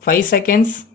5 seconds.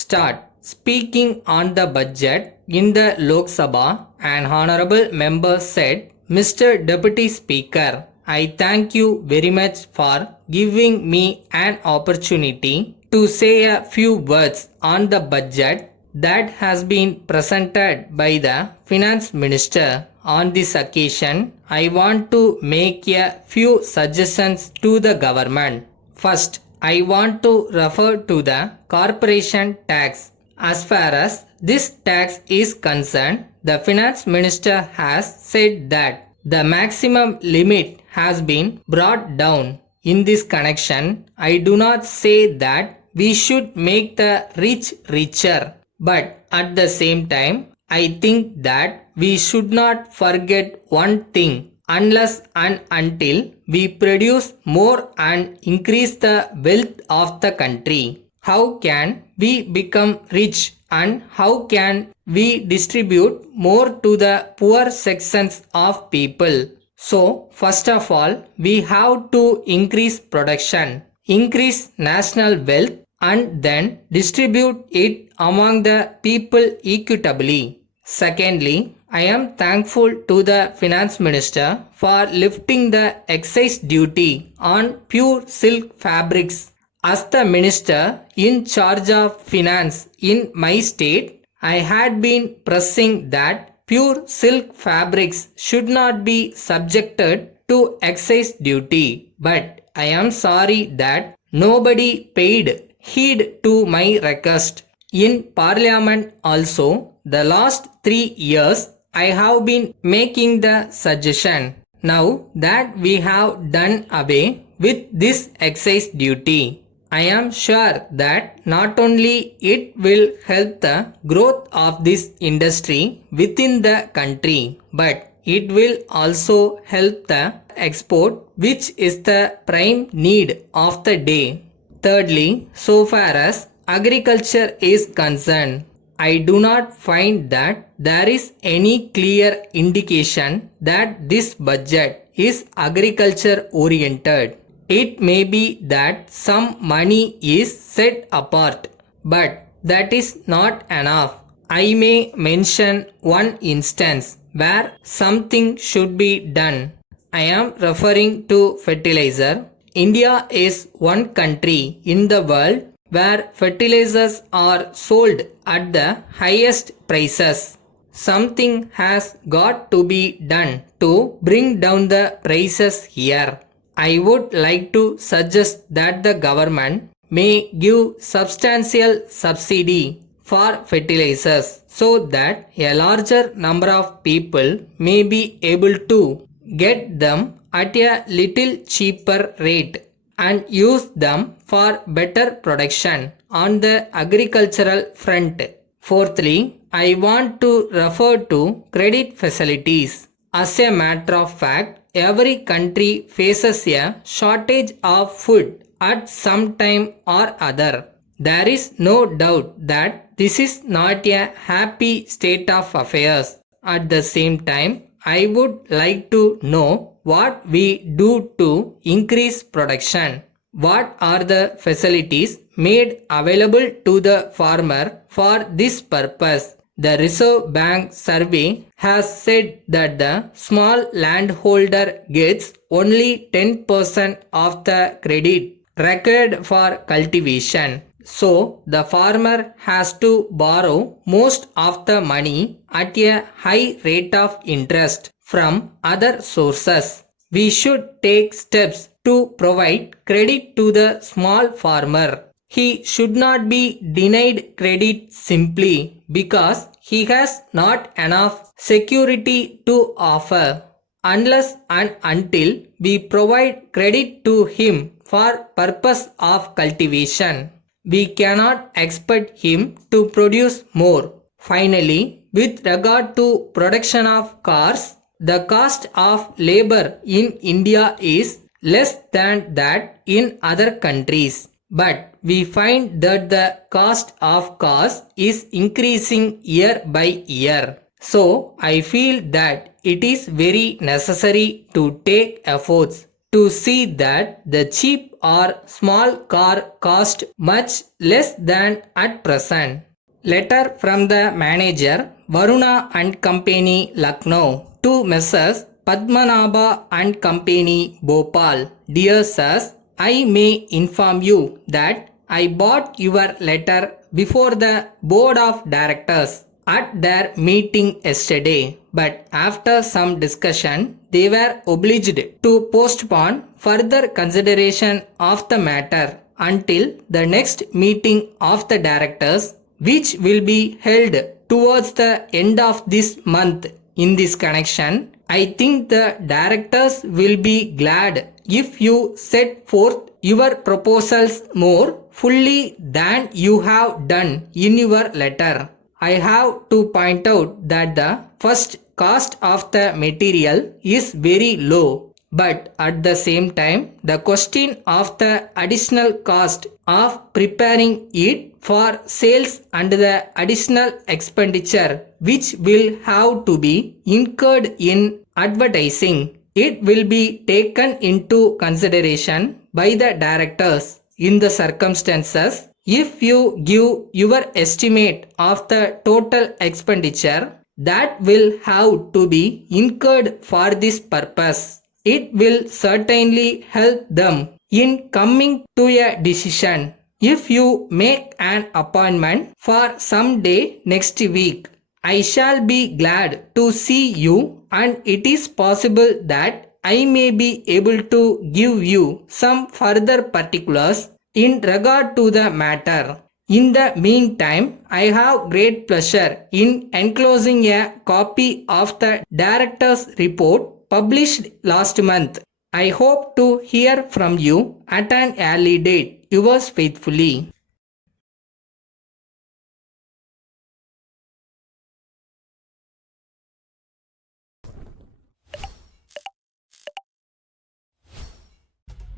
Start. Speaking on the budget in the Lok Sabha, an honorable member said, Mr. Deputy Speaker, I thank you very much for giving me an opportunity to say a few words on the budget that has been presented by the Finance Minister. On this occasion, I want to make a few suggestions to the government. First, I want to refer to the corporation tax. As far as this tax is concerned, the Finance Minister has said that the maximum limit has been brought down. In this connection, I do not say that we should make the rich richer, but at the same time, I think that we should not forget one thing. Unless and until we produce more and increase the wealth of the country, how can we become rich and how can we distribute more to the poor sections of people? So, first of all, we have to increase production, increase national wealth, and then distribute it among the people equitably. Secondly, I am thankful to the Finance Minister for lifting the excise duty on pure silk fabrics. As the Minister in charge of finance in my state, I had been pressing that pure silk fabrics should not be subjected to excise duty. But I am sorry that nobody paid heed to my request. In Parliament also, the last 3 years, I have been making the suggestion. Now that we have done away with this excise duty, I am sure that not only it will help the growth of this industry within the country, but it will also help the export, which is the prime need of the day. Thirdly, so far as agriculture is concerned, I do not find that there is any clear indication that this budget is agriculture oriented. It may be that some money is set apart, but that is not enough. I may mention one instance where something should be done. I am referring to fertilizer. India is one country in the world where fertilizers are sold at the highest prices. Something has got to be done to bring down the prices here. I would like to suggest that the government may give substantial subsidy for fertilizers so that a larger number of people may be able to get them at a little cheaper rate and use them for better production on the agricultural front. Fourthly, I want to refer to credit facilities. As a matter of fact, every country faces a shortage of food at some time or other. There is no doubt that this is not a happy state of affairs. At the same time, I would like to know what we do to increase production. What are the facilities made available to the farmer for this purpose? The Reserve Bank survey has said that the small landholder gets only 10% of the credit required for cultivation. So, the farmer has to borrow most of the money at a high rate of interest from other sources. We should take steps to provide credit to the small farmer. He should not be denied credit simply because he has not enough security to offer. Unless and until we provide credit to him for purpose of cultivation, we cannot expect him to produce more. Finally, with regard to production of cars, the cost of labor in India is less than that in other countries. But we find that the cost of cars is increasing year by year. So, I feel that it is very necessary to take efforts to see that the cheap or small car cost much less than at present. Letter from the manager, Varuna and Company, Lucknow, to Messrs. Padmanabha and Company, Bhopal. Dear sirs, I may inform you that I bought your letter before the board of directors at their meeting yesterday, but after some discussion, they were obliged to postpone further consideration of the matter until the next meeting of the directors, which will be held towards the end of this month. In this connection, I think the directors will be glad if you set forth your proposals more fully than you have done in your letter. I have to point out that the first cost of the material is very low, but at the same time, the question of the additional cost of preparing it for sales and the additional expenditure which will have to be incurred in advertising, it will be taken into consideration by the directors. In the circumstances, if you give your estimate of the total expenditure that will have to be incurred for this purpose, it will certainly help them in coming to a decision. If you make an appointment for some day next week, I shall be glad to see you, and it is possible that I may be able to give you some further particulars in regard to the matter. In the meantime, I have great pleasure in enclosing a copy of the director's report published last month. I hope to hear from you at an early date. Yours faithfully.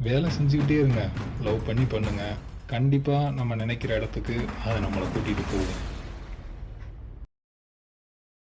வேலை செஞ்சுக்கிட்டே இருங்க, love பண்ணி பண்ணுங்க, கண்டிப்பாக நம்ம நினைக்கிற இடத்துக்கு அதை நம்மளை கூட்டிகிட்டு போகும்.